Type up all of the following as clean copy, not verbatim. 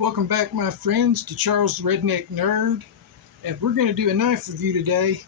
Welcome back, my friends, to Charles the Redneck Nerd, and we're going to do a knife review today.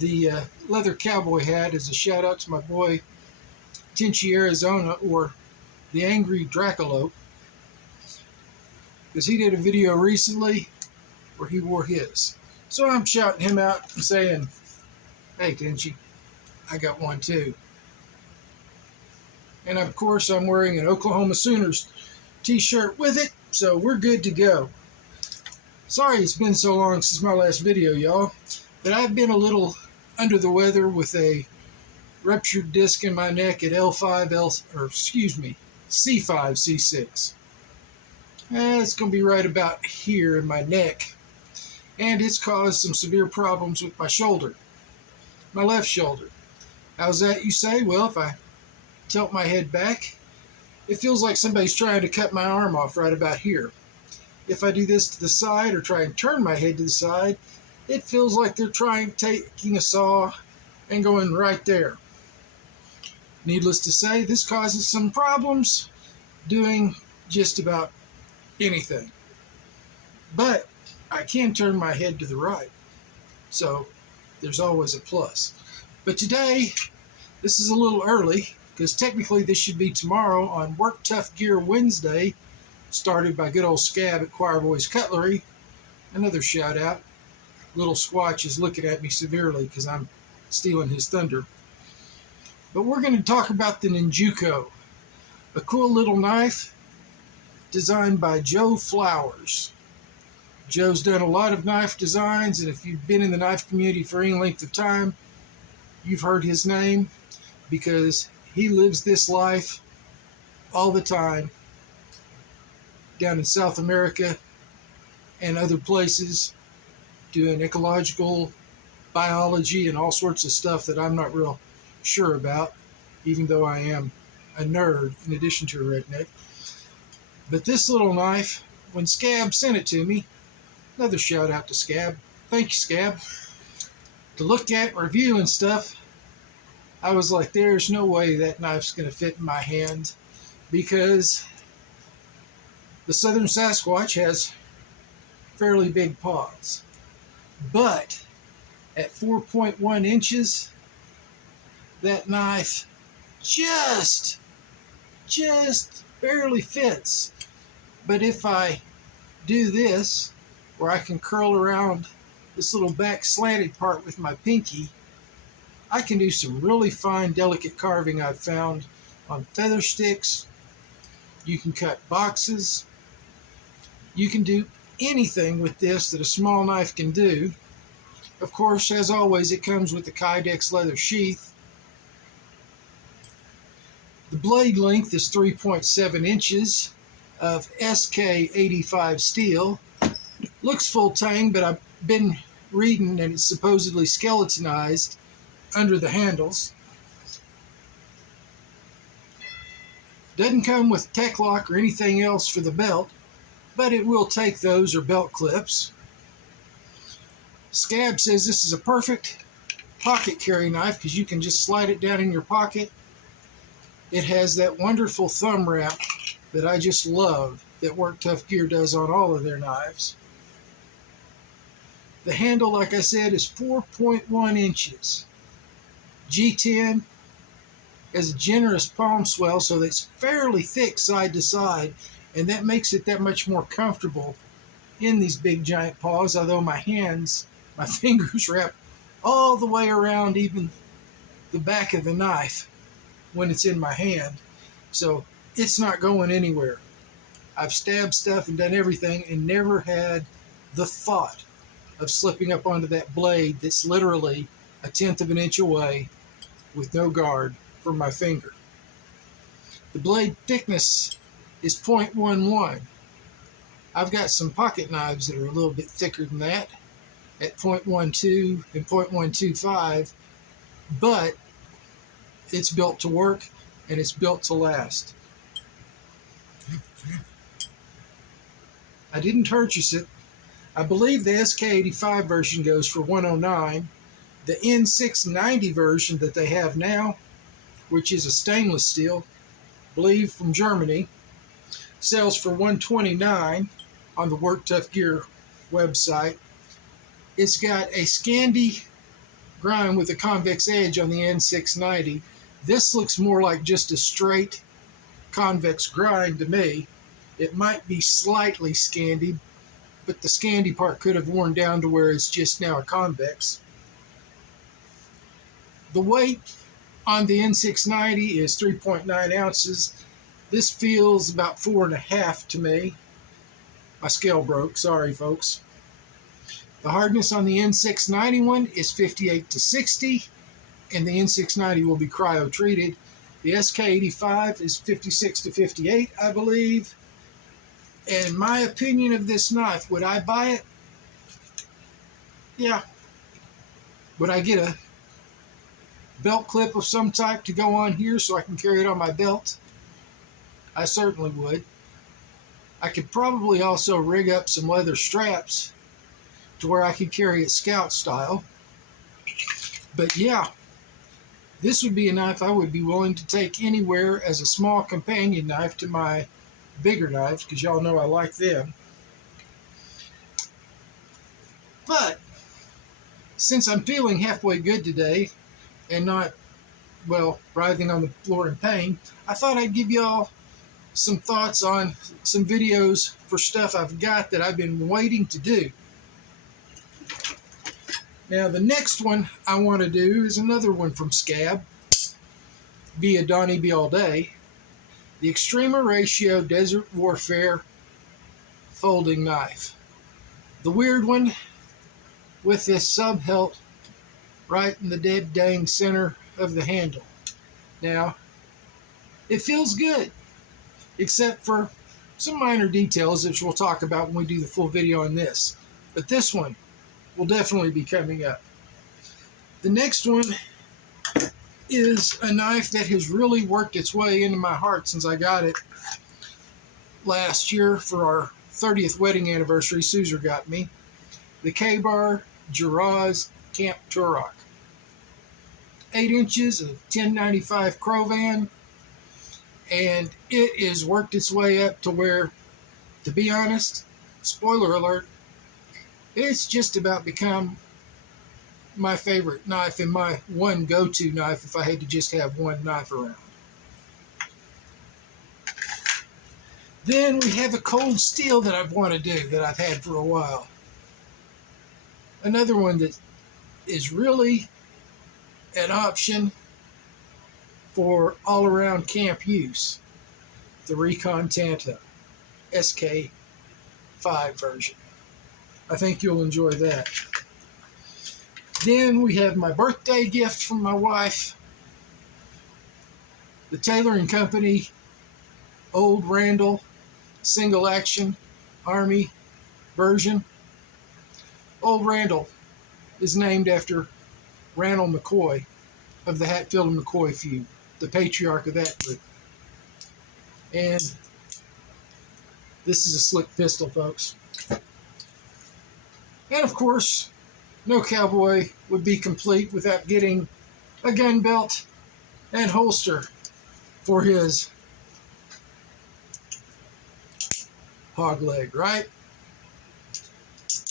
The leather cowboy hat is a shout out to my boy Tinchy, Arizona, or the Angry Dracolope, because he did a video recently where he wore his. So I'm shouting him out and saying, "Hey Tinchy, I got one too." And of course I'm wearing an Oklahoma Sooners t-shirt with it, so we're good to go. Sorry it's been so long since my last video, y'all, but I've been a little under the weather with a ruptured disc in my neck at C5, C6. It's going to be right about here in my neck, and it's caused some severe problems with my shoulder, my left shoulder. How's that, you say? Well, if I tilt my head back, it feels like somebody's trying to cut my arm off right about here. If I do this to the side or try and turn my head to the side, it feels like they're taking a saw and going right there. Needless to say, this causes some problems doing just about anything. But I can turn my head to the right, so there's always a plus. But today, this is a little early, because technically this should be tomorrow on Worktuff Gear Wednesday, started by good old Scab at Choir Boys Cutlery. Another shout out. Little Squatch is looking at me severely because I'm stealing his thunder. But we're going to talk about the Ninjukko, a cool little knife designed by Joe Flowers. Joe's done a lot of knife designs, and if you've been in the knife community for any length of time, you've heard his name, because he lives this life all the time down in South America and other places, doing ecological biology and all sorts of stuff that I'm not real sure about, even though I am a nerd in addition to a redneck. But this little knife, when Scab sent it to me, another shout out to Scab, thank you Scab, to look at, review and stuff, I was like, there's no way that knife's going to fit in my hand, because the Southern Sasquatch has fairly big paws. But at 4.1 inches, that knife just barely fits. But if I do this, where I can curl around this little back slanted part with my pinky, I can do some really fine, delicate carving I've found on feather sticks. You can cut boxes. You can do anything with this that a small knife can do. Of course, as always, it comes with the kydex leather sheath. The blade length is 3.7 inches of SK85 steel. Looks full tang, but I've been reading and it's supposedly skeletonized under the handles. Doesn't come with tech lock or anything else for the belt, but it will take those or belt clips. Scab says this is a perfect pocket carry knife because you can just slide it down in your pocket. It has that wonderful thumb wrap that I just love that Worktuff Gear does on all of their knives. The handle, like I said, is 4.1 inches. G10 has a generous palm swell, so it's fairly thick side to side, and that makes it that much more comfortable in these big giant paws, although my fingers wrap all the way around even the back of the knife when it's in my hand, so it's not going anywhere. I've stabbed stuff and done everything and never had the thought of slipping up onto that blade that's literally 1/10 of an inch away with no guard from my finger. The blade thickness is 0.11. I've got some pocket knives that are a little bit thicker than that at 0.12 and 0.125, but it's built to work and it's built to last. I didn't purchase it. I believe the SK85 version goes for $109. The N690 version that they have now, which is a stainless steel, I believe from Germany, Sells for $129 on the Worktuff Gear website. It's got a Scandi grind with a convex edge on the N690. This looks more like just a straight convex grind to me. It might be slightly Scandi, but the Scandi part could have worn down to where it's just now a convex. The weight on the N690 is 3.9 ounces. This feels about 4.5 to me. My scale broke, sorry folks. The hardness on the N690 one is 58 to 60, and the N690 will be cryo treated. The SK85 is 56 to 58, I believe. And my opinion of this knife, would I buy it? Yeah. Would I get a belt clip of some type to go on here so I can carry it on my belt? I certainly would. I could probably also rig up some leather straps to where I could carry it scout style. But yeah, this would be a knife I would be willing to take anywhere as a small companion knife to my bigger knives, because y'all know I like them. But since I'm feeling halfway good today and not, well, writhing on the floor in pain, I thought I'd give y'all some thoughts on some videos for stuff I've got that I've been waiting to do. Now, the next one I want to do is another one from Scab, via Donnie B All Day, the Extrema Ratio Desert Warfare folding knife. The weird one with this sub-hilt right in the dead dang center of the handle. Now, it feels good, except for some minor details which we'll talk about when we do the full video on this. But this one will definitely be coming up. The next one is a knife that has really worked its way into my heart since I got it last year for our 30th wedding anniversary. Suzer got me the K-Bar Giraz Camp Turok. 8 inches of 1095 Crovan, and it has worked its way up to where, to be honest, spoiler alert, it's just about become my favorite knife and my one go-to knife if I had to just have one knife around. Then we have a cold steel that I've wanted to do, that I've had for a while. Another one that is really an option for all-around camp use. The Recon Tanto SK5 version. I think you'll enjoy that. Then we have my birthday gift from my wife, the Taylor & Company Old Randall Single Action Army version. Old Randall is named after Randall McCoy of the Hatfield and McCoy feud, the patriarch of that group. And this is a slick pistol, folks. And of course, no cowboy would be complete without getting a gun belt and holster for his hog leg, right?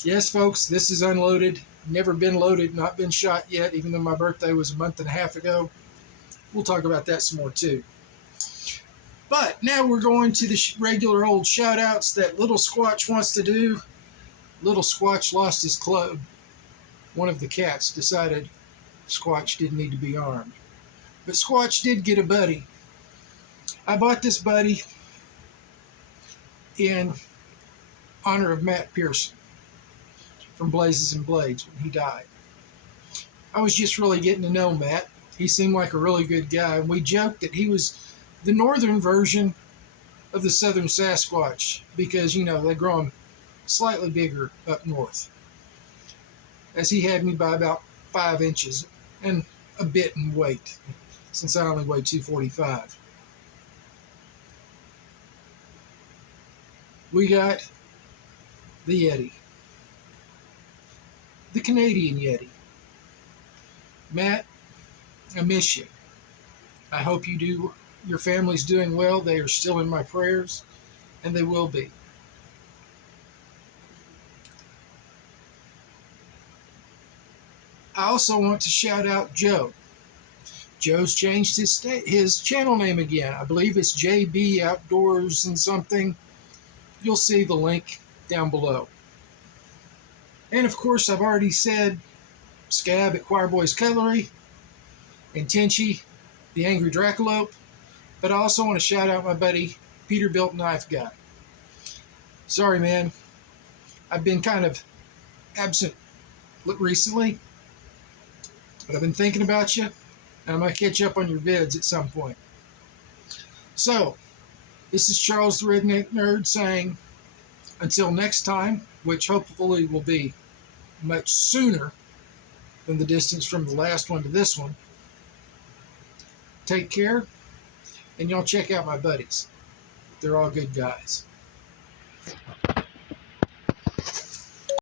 Yes, folks, this is unloaded. Never been loaded, not been shot yet, even though my birthday was a month and a half ago. We'll talk about that some more too. But now we're going to the regular old shout-outs that Little Squatch wants to do. Little Squatch lost his club. One of the cats decided Squatch didn't need to be armed. But Squatch did get a buddy. I bought this buddy in honor of Matt Pearson from Blazes and Blades when he died. I was just really getting to know Matt. He seemed like a really good guy, and we joked that he was the northern version of the southern Sasquatch because, you know, they grow them slightly bigger up north, as he had me by about 5 inches and a bit in weight, since I only weigh 245. We got the Yeti, the Canadian Yeti. Matt, I miss you. I hope you do. Your family's doing well. They are still in my prayers. and they will be. I also want to shout out Joe. Joe's changed his channel name again. I believe it's JB Outdoors and something. You'll see the link down below. And of course, I've already said Scab at Choir Boys Cutlery and Tenchi, the Angry Dracolope. But I also want to shout out my buddy, Peterbilt Knife Guy. Sorry, man. I've been kind of absent recently, but I've been thinking about you, and I'm going to catch up on your vids at some point. So, this is Charles the Redneck Nerd saying, until next time, which hopefully will be much sooner than the distance from the last one to this one, take care, and y'all check out my buddies. They're all good guys.